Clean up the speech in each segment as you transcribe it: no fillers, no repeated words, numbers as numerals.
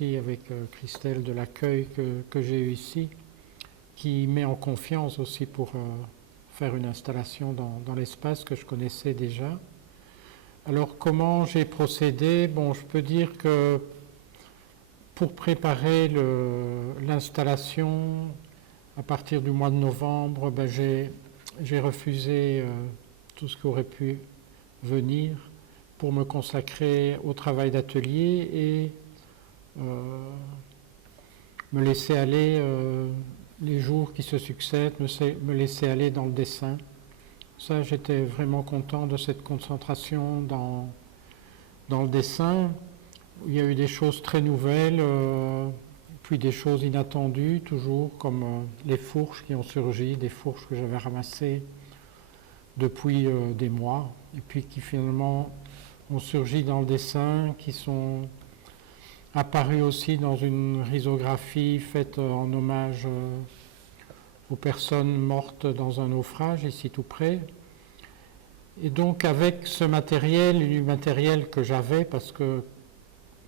avec Christelle de l'accueil que j'ai eu ici, qui met en confiance aussi pour faire une installation dans l'espace que je connaissais déjà. Alors comment j'ai procédé? Bon, je peux dire que pour préparer l'installation, à partir du mois de novembre, j'ai refusé tout ce qui aurait pu venir pour me consacrer au travail d'atelier et me laisser aller les jours qui se succèdent, me laisser aller dans le dessin. Ça, j'étais vraiment content de cette concentration dans le dessin. Il y a eu des choses très nouvelles, puis des choses inattendues, toujours, comme les fourches qui ont surgi, des fourches que j'avais ramassées depuis des mois, et puis qui finalement ont surgi dans le dessin, qui sont apparues aussi dans une risographie faite en hommage aux personnes mortes dans un naufrage, ici tout près. Et donc avec ce matériel, du matériel que j'avais, parce que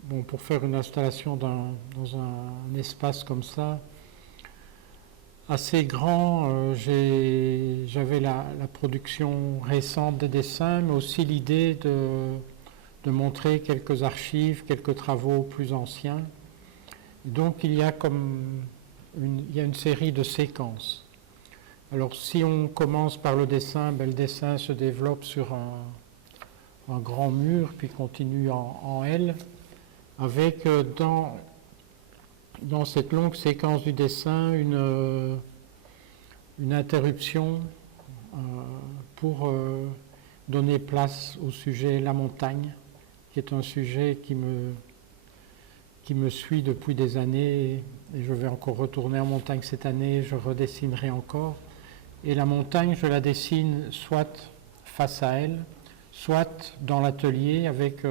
bon, pour faire une installation dans un espace comme ça, assez grand, j'avais la production récente des dessins, mais aussi l'idée de montrer quelques archives, quelques travaux plus anciens. Et donc il y a une série de séquences. Alors si on commence par le dessin, le dessin se développe sur un grand mur, puis continue en L, avec dans cette longue séquence du dessin une interruption pour donner place au sujet la montagne, qui est un sujet qui me suit depuis des années, et je vais encore retourner en montagne cette année, je redessinerai encore. Et la montagne, je la dessine soit face à elle, soit dans l'atelier avec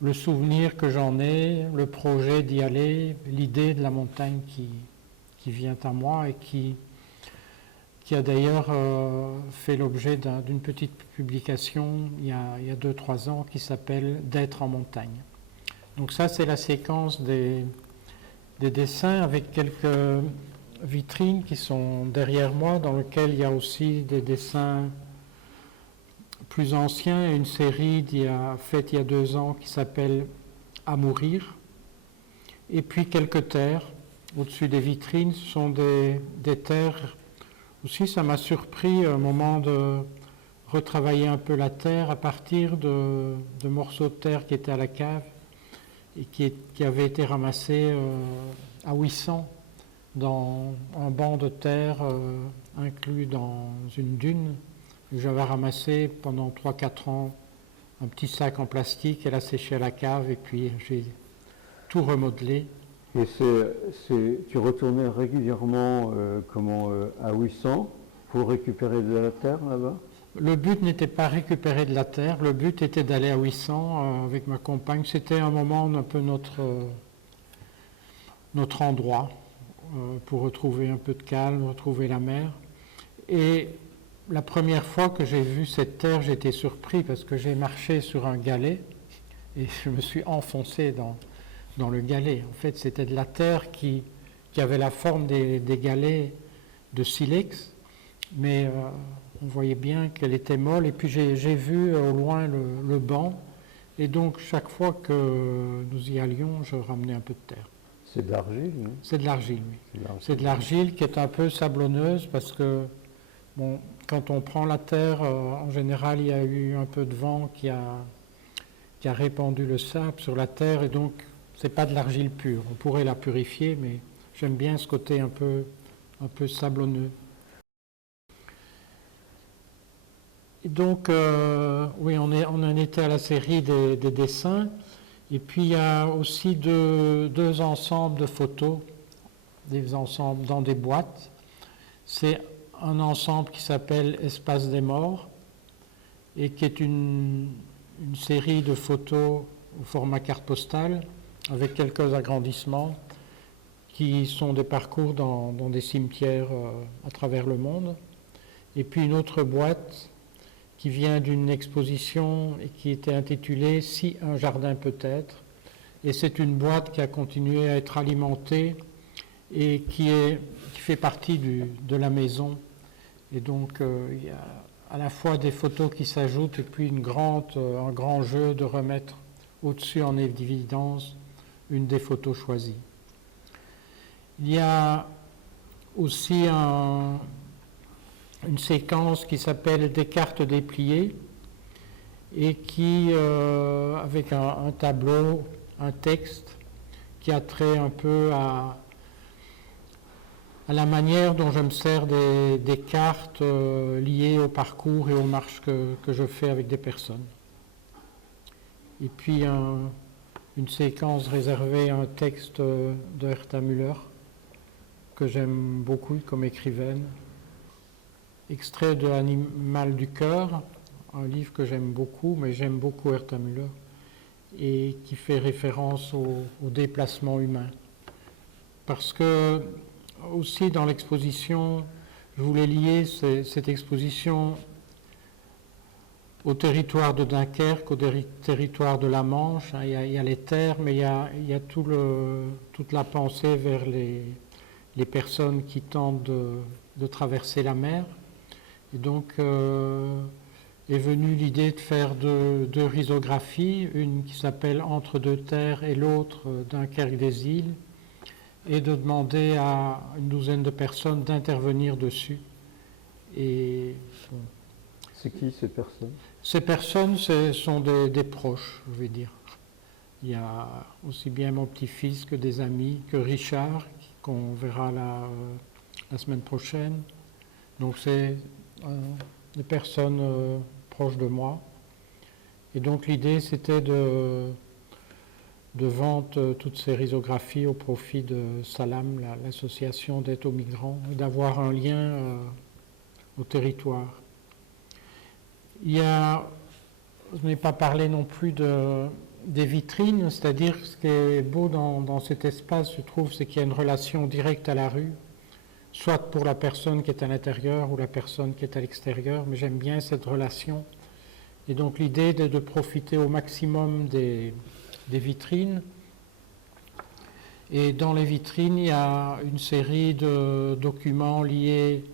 le souvenir que j'en ai, le projet d'y aller, l'idée de la montagne qui vient à moi et qui a d'ailleurs fait l'objet d'une petite publication il y a 2-3 ans qui s'appelle « D'être en montagne ». Donc ça, c'est la séquence des dessins avec quelques vitrines qui sont derrière moi, dans lesquelles il y a aussi des dessins plus anciens et une série faite il y a 2 ans qui s'appelle « À mourir ». Et puis quelques terres au-dessus des vitrines, ce sont des terres. Aussi, ça m'a surpris un moment de retravailler un peu la terre à partir de morceaux de terre qui étaient à la cave et qui avaient été ramassés à 800 dans un banc de terre inclus dans une dune. J'avais ramassé pendant 3-4 ans un petit sac en plastique, elle a séché à la cave et puis j'ai tout remodelé. Et tu retournais régulièrement à 800 pour récupérer de la terre là-bas? Le but n'était pas récupérer de la terre, le but était d'aller à 800 avec ma compagne. C'était un moment un peu notre endroit pour retrouver un peu de calme, retrouver la mer. Et la première fois que j'ai vu cette terre, j'ai été surpris parce que j'ai marché sur un galet et je me suis enfoncé dans le galet. En fait, c'était de la terre qui avait la forme des galets de silex, mais on voyait bien qu'elle était molle. Et puis j'ai vu au loin le banc, et donc chaque fois que nous y allions, je ramenais un peu de terre. C'est de l'argile, non? C'est de l'argile, oui. C'est de l'argile qui est un peu sablonneuse parce que, bon, quand on prend la terre, en général, il y a eu un peu de vent qui a répandu le sable sur la terre, et donc c'est pas de l'argile pure. On pourrait la purifier, mais j'aime bien ce côté un peu sablonneux. Et donc, oui, on en était à la série des dessins. Et puis il y a aussi deux ensembles de photos, des ensembles dans des boîtes. C'est un ensemble qui s'appelle Espace des morts et qui est une série de photos au format carte postale avec quelques agrandissements qui sont des parcours dans des cimetières à travers le monde. Et puis une autre boîte qui vient d'une exposition et qui était intitulée « Si un jardin peut-être ». Et c'est une boîte qui a continué à être alimentée et qui fait partie de la maison. Et donc, il y a à la fois des photos qui s'ajoutent et puis un grand jeu de remettre au-dessus en évidence une des photos choisies. Il y a aussi une séquence qui s'appelle des cartes dépliées et qui, avec un tableau, un texte qui a trait un peu à la manière dont je me sers des cartes liées au parcours et aux marches que je fais avec des personnes. Et puis une séquence réservée à un texte de Herta Müller que j'aime beaucoup comme écrivaine. Extrait de Animal du cœur, un livre que j'aime beaucoup, mais j'aime beaucoup Herta Müller, et qui fait référence au déplacement humain. Parce que, aussi dans l'exposition, je voulais lier cette exposition au territoire de Dunkerque, au territoire de la Manche. Il y a les terres, mais il y a toute la pensée vers les personnes qui tentent de traverser la mer. Et donc est venue l'idée de faire deux risographies, une qui s'appelle Entre deux terres et l'autre Dunkerque des îles, et de demander à une douzaine de personnes d'intervenir dessus. Et bon, c'est qui ces personnes? Ces personnes, ce sont des proches, je vais dire. Il y a aussi bien mon petit-fils que des amis, que Richard, qu'on verra la semaine prochaine. Donc c'est des personnes proches de moi. Et donc l'idée, c'était de vendre toutes ces risographies au profit de Salam, l'association d'aide aux migrants, et d'avoir un lien au territoire. Je n'ai pas parlé non plus des vitrines, c'est-à-dire ce qui est beau dans cet espace, je trouve, c'est qu'il y a une relation directe à la rue, soit pour la personne qui est à l'intérieur ou la personne qui est à l'extérieur, mais j'aime bien cette relation. Et donc l'idée est de profiter au maximum des vitrines. Et dans les vitrines, il y a une série de documents liés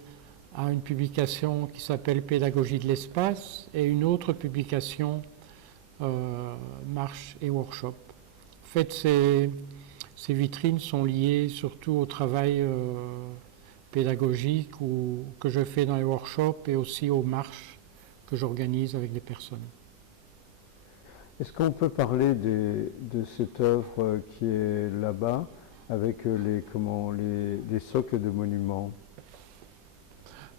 à une publication qui s'appelle Pédagogie de l'espace et une autre publication Marche et Workshop. En fait, ces vitrines sont liées surtout au travail pédagogique que je fais dans les workshops et aussi aux marches que j'organise avec des personnes. Est-ce qu'on peut parler de cette œuvre qui est là-bas avec les socles de monuments?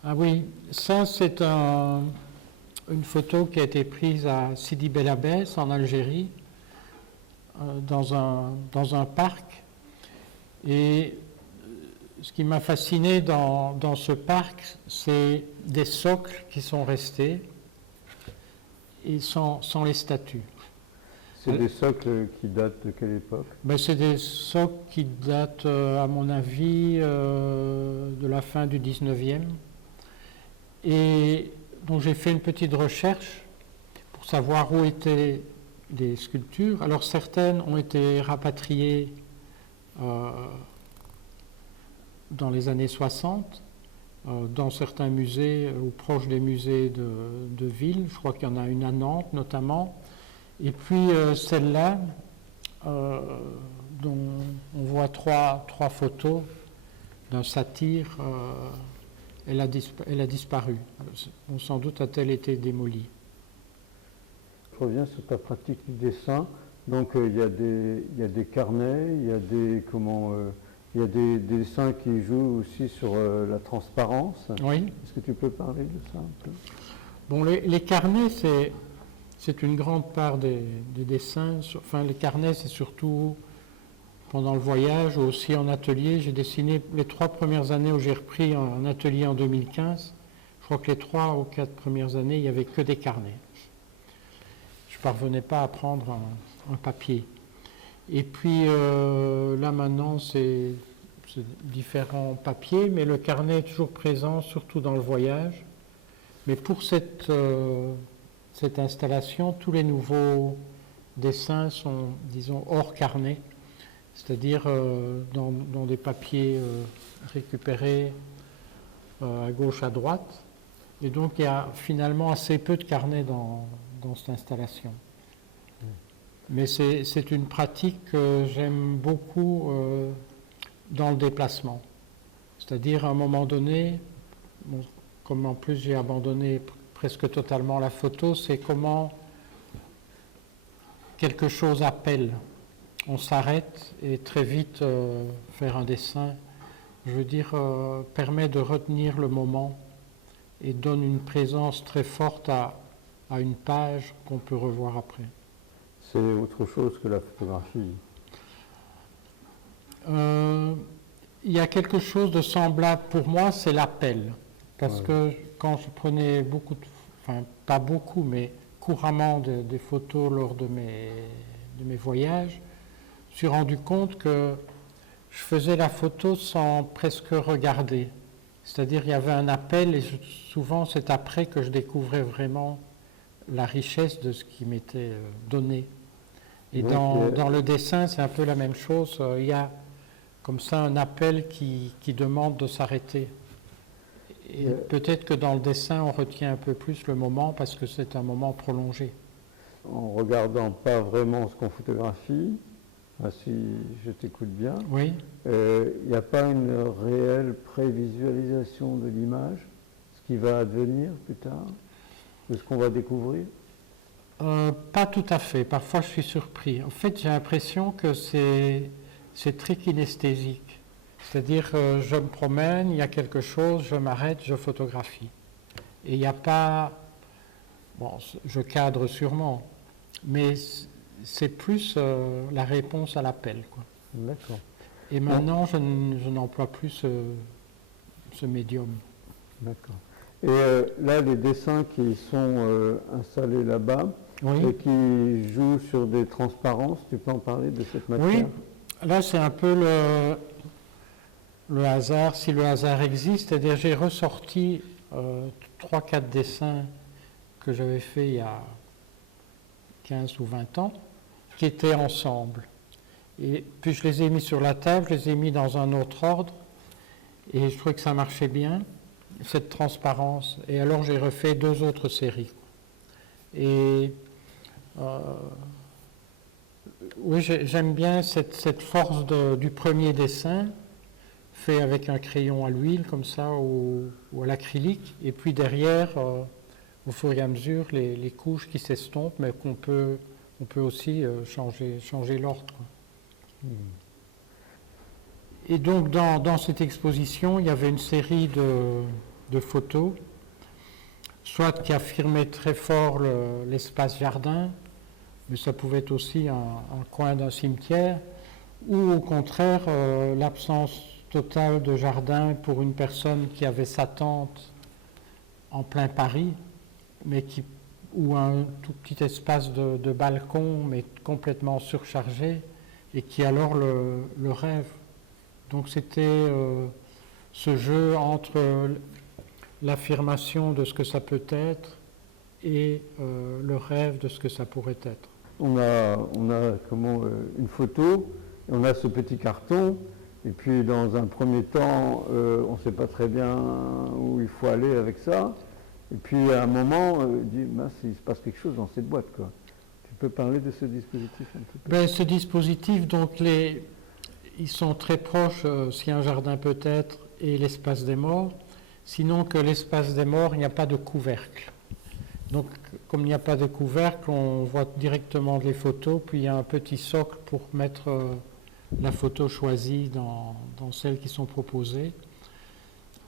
Ah oui, ça c'est une photo qui a été prise à Sidi Bel Abbès en Algérie, dans un parc. Et ce qui m'a fasciné dans ce parc, c'est des socles qui sont restés et sans les statues. C'est des socles qui datent de quelle époque? C'est des socles qui datent, à mon avis, de la fin du 19e. Et donc j'ai fait une petite recherche pour savoir où étaient les sculptures. Alors certaines ont été rapatriées dans les années 60, dans certains musées ou proches des musées de ville. Je crois qu'il y en a une à Nantes notamment. Et puis celle-là, dont on voit trois photos d'un satyre, elle a disparu. Sans doute a-t-elle été démolie. Je reviens sur ta pratique du dessin. Donc il y a des carnets, il y a des dessins qui jouent aussi sur la transparence. Oui. Est-ce que tu peux parler de ça un peu? Bon, les carnets, c'est une grande part des dessins. Enfin, les carnets, c'est surtout pendant le voyage ou aussi en atelier. J'ai dessiné les 3 premières années où j'ai repris un atelier en 2015. Je crois que les 3 ou 4 premières années, il n'y avait que des carnets. Je ne parvenais pas à prendre un papier. Et puis là maintenant, c'est différents papiers, mais le carnet est toujours présent, surtout dans le voyage. Mais pour cette installation, tous les nouveaux dessins sont, disons, hors carnet, c'est-à-dire dans des papiers récupérés à gauche, à droite. Et donc il y a finalement assez peu de carnets dans cette installation. Mais c'est une pratique que j'aime beaucoup dans le déplacement. C'est-à-dire à un moment donné, bon, comme en plus j'ai abandonné presque totalement la photo, c'est comment quelque chose appelle. On s'arrête et très vite faire un dessin, je veux dire, permet de retenir le moment et donne une présence très forte à une page qu'on peut revoir après. C'est autre chose que la photographie. Il y a quelque chose de semblable pour moi, c'est l'appel. Parce que quand je prenais beaucoup, enfin pas beaucoup, mais couramment des photos lors de mes voyages, je me suis rendu compte que je faisais la photo sans presque regarder. C'est-à-dire il y avait un appel et souvent c'est après que je découvrais vraiment la richesse de ce qui m'était donné. Et dans le dessin, c'est un peu la même chose. Il y a comme ça un appel qui demande de s'arrêter. Et peut-être que dans le dessin, on retient un peu plus le moment parce que c'est un moment prolongé. En regardant pas vraiment ce qu'on photographie, si je t'écoute bien, oui. Il n'y a pas une réelle prévisualisation de l'image, ce qui va advenir plus tard, de ce qu'on va découvrir? Pas tout à fait. Parfois, je suis surpris. En fait, j'ai l'impression que c'est très kinesthésique. C'est-à-dire, je me promène, il y a quelque chose, je m'arrête, je photographie. Et il n'y a pas... Bon, je cadre sûrement, mais c'est plus la réponse à l'appel, quoi. D'accord. Et maintenant, je n'emploie plus ce médium. D'accord. Et là, les dessins qui sont installés là-bas, oui. Et qui jouent sur des transparences, tu peux en parler de cette matière? Oui, là c'est un peu le hasard, si le hasard existe. C'est-à-dire j'ai ressorti 3-4 dessins que j'avais faits il y a 15 ou 20 ans, qui étaient ensemble. Et puis je les ai mis sur la table, je les ai mis dans un autre ordre, et je trouvais que ça marchait bien, cette transparence. Et alors j'ai refait 2 autres séries. Et oui, j'aime bien cette force du premier dessin, fait avec un crayon à l'huile, comme ça, ou à l'acrylique. Et puis derrière, au fur et à mesure, les couches qui s'estompent, mais on peut aussi changer l'ordre. Et donc, dans cette exposition, il y avait une série de photos, soit qui affirmaient très fort l'espace jardin, mais ça pouvait être aussi un coin d'un cimetière, ou au contraire l'absence totale de jardin pour une personne qui avait sa tente en plein Paris, mais ou un tout petit espace de balcon, mais complètement surchargé, et qui alors le rêve. Donc c'était ce jeu entre l'affirmation de ce que ça peut être et le rêve de ce que ça pourrait être. On a une photo, on a ce petit carton, et puis dans un premier temps, on ne sait pas très bien où il faut aller avec ça. Et puis à un moment, on dit, il se passe quelque chose dans cette boîte, quoi. Tu peux parler de ce dispositif un petit peu? Ce dispositif, donc ils sont très proches, s'il y a un jardin peut-être, et l'espace des morts. Sinon que l'espace des morts, il n'y a pas de couvercle. Donc, comme il n'y a pas de couvercle, on voit directement les photos, puis il y a un petit socle pour mettre la photo choisie dans celles qui sont proposées.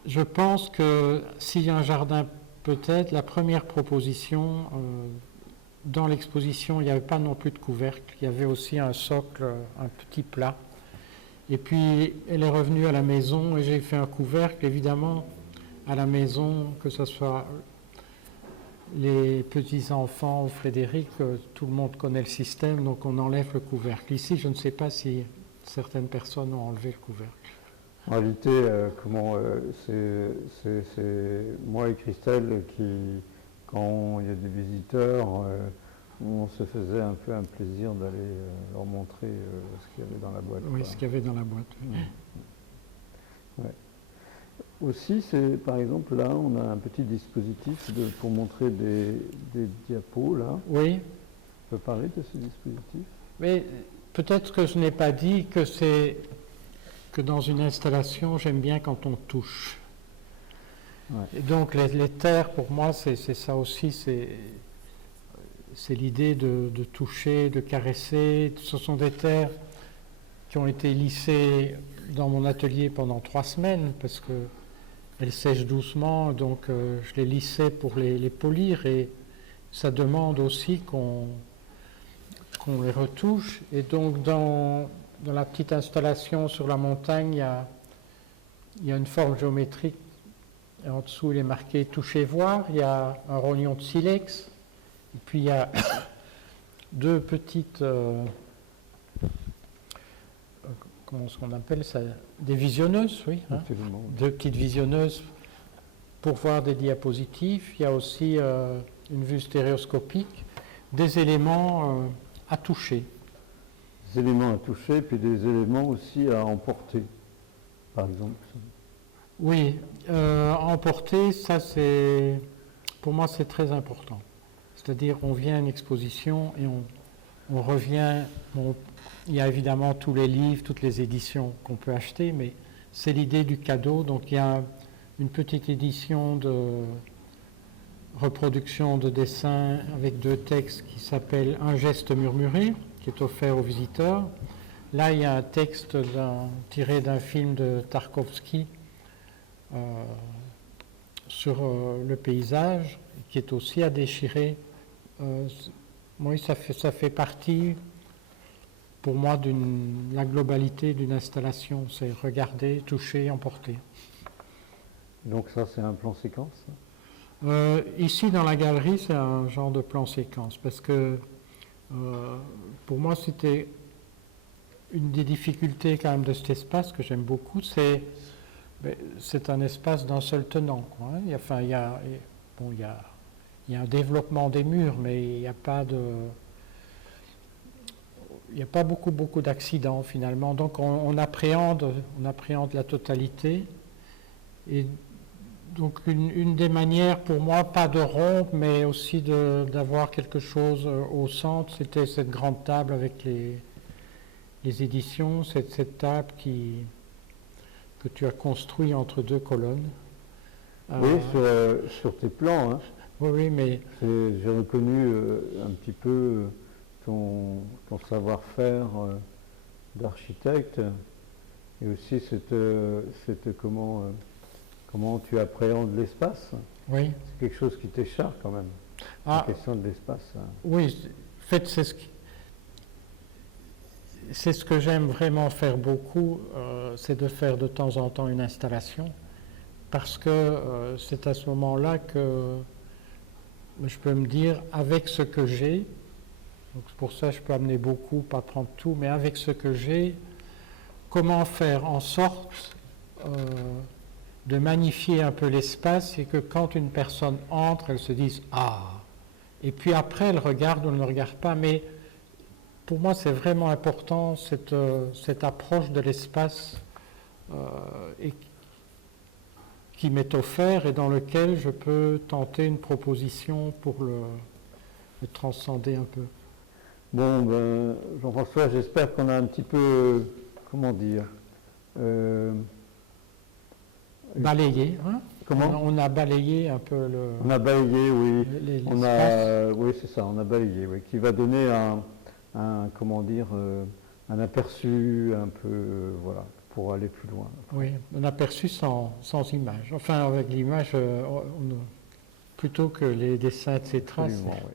Je pense que s'il y a un jardin, peut-être, la première proposition, dans l'exposition, il n'y avait pas non plus de couvercle, il y avait aussi un socle, un petit plat. Et puis, elle est revenue à la maison et j'ai fait un couvercle, évidemment, à la maison, que ce soit les petits-enfants ou Frédéric, tout le monde connaît le système, donc on enlève le couvercle. Ici, je ne sais pas si certaines personnes ont enlevé le couvercle. En réalité, c'est moi et Christelle qui, quand il y a des visiteurs, on se faisait un peu un plaisir d'aller leur montrer ce qu'il y avait dans la boîte. Oui, quoi. ce qu'il y avait dans la boîte. Ouais. Aussi, par exemple, là, on a un petit dispositif pour montrer des diapos, là. Oui, On peut parler de ce dispositif? mais peut-être que je n'ai pas dit que dans une installation, j'aime bien quand on touche. Ouais. Et donc les terres, pour moi, c'est ça aussi, c'est l'idée de toucher, de caresser. Ce sont des terres qui ont été lissées dans mon atelier pendant 3 semaines, parce qu'elles sèchent doucement, donc je les lissais pour les polir, et ça demande aussi qu'on les retouche. Et donc dans la petite installation sur la montagne, il y a une forme géométrique. Et en dessous, il est marqué « Toucher, voir ». Il y a un rognon de silex. Et puis, il y a 2 petites... comment est-ce qu'on appelle ça? Des visionneuses, oui. Hein, Absolument. 2 petites visionneuses pour voir des diapositives. Il y a aussi une vue stéréoscopique, des éléments à toucher. Des éléments à toucher, puis des éléments aussi à emporter, par exemple. Oui, emporter, ça pour moi c'est très important. C'est-à-dire on vient à une exposition et on revient, il y a évidemment tous les livres, toutes les éditions qu'on peut acheter, mais c'est l'idée du cadeau. Donc il y a une petite édition de reproduction de dessins avec 2 textes qui s'appelle « Un geste murmuré », qui est offert aux visiteurs. Là, il y a un texte tiré d'un film de Tarkovsky sur le paysage, qui est aussi à déchirer. Oui, ça fait partie, pour moi, de la globalité d'une installation. C'est regarder, toucher, emporter. Donc ça, c'est un plan séquence? Ici, dans la galerie, c'est un genre de plan séquence, parce que pour moi, c'était une des difficultés quand même de cet espace que j'aime beaucoup, c'est un espace d'un seul tenant, quoi, hein. Il y a un développement des murs, mais il n'y a pas beaucoup d'accidents finalement. Donc on appréhende la totalité. Et donc une des manières pour moi, pas de rompre, mais aussi d'avoir quelque chose au centre, c'était cette grande table avec les éditions, cette table que tu as construit entre 2 colonnes. Oui, sur tes plans. Hein. Oui, mais... J'ai reconnu un petit peu ton savoir-faire d'architecte et aussi comment tu appréhendes l'espace. Oui. C'est quelque chose qui t'échappe quand même, la question de l'espace. Oui, en fait, c'est ce que j'aime vraiment faire beaucoup, c'est de faire de temps en temps une installation, parce que c'est à ce moment-là que je peux me dire, avec ce que j'ai, donc pour ça je peux amener beaucoup, pas prendre tout, mais avec ce que j'ai, comment faire en sorte de magnifier un peu l'espace et que quand une personne entre, elle se dise « Ah !» et puis après elle regarde ou elle ne regarde pas, mais pour moi, c'est vraiment important cette approche de l'espace qui m'est offert et dans lequel je peux tenter une proposition pour le transcender un peu. Bon, Jean-François, j'espère qu'on a un petit peu, comment dire... balayé, hein? Comment? On a balayé un peu On a balayé, oui. l'espace. Oui, c'est ça, on a balayé, oui, qui va donner comment dire, un aperçu un peu, voilà, pour aller plus loin. Oui, un aperçu sans image. Enfin, avec l'image, plutôt que les dessins, etc. Absolument, oui.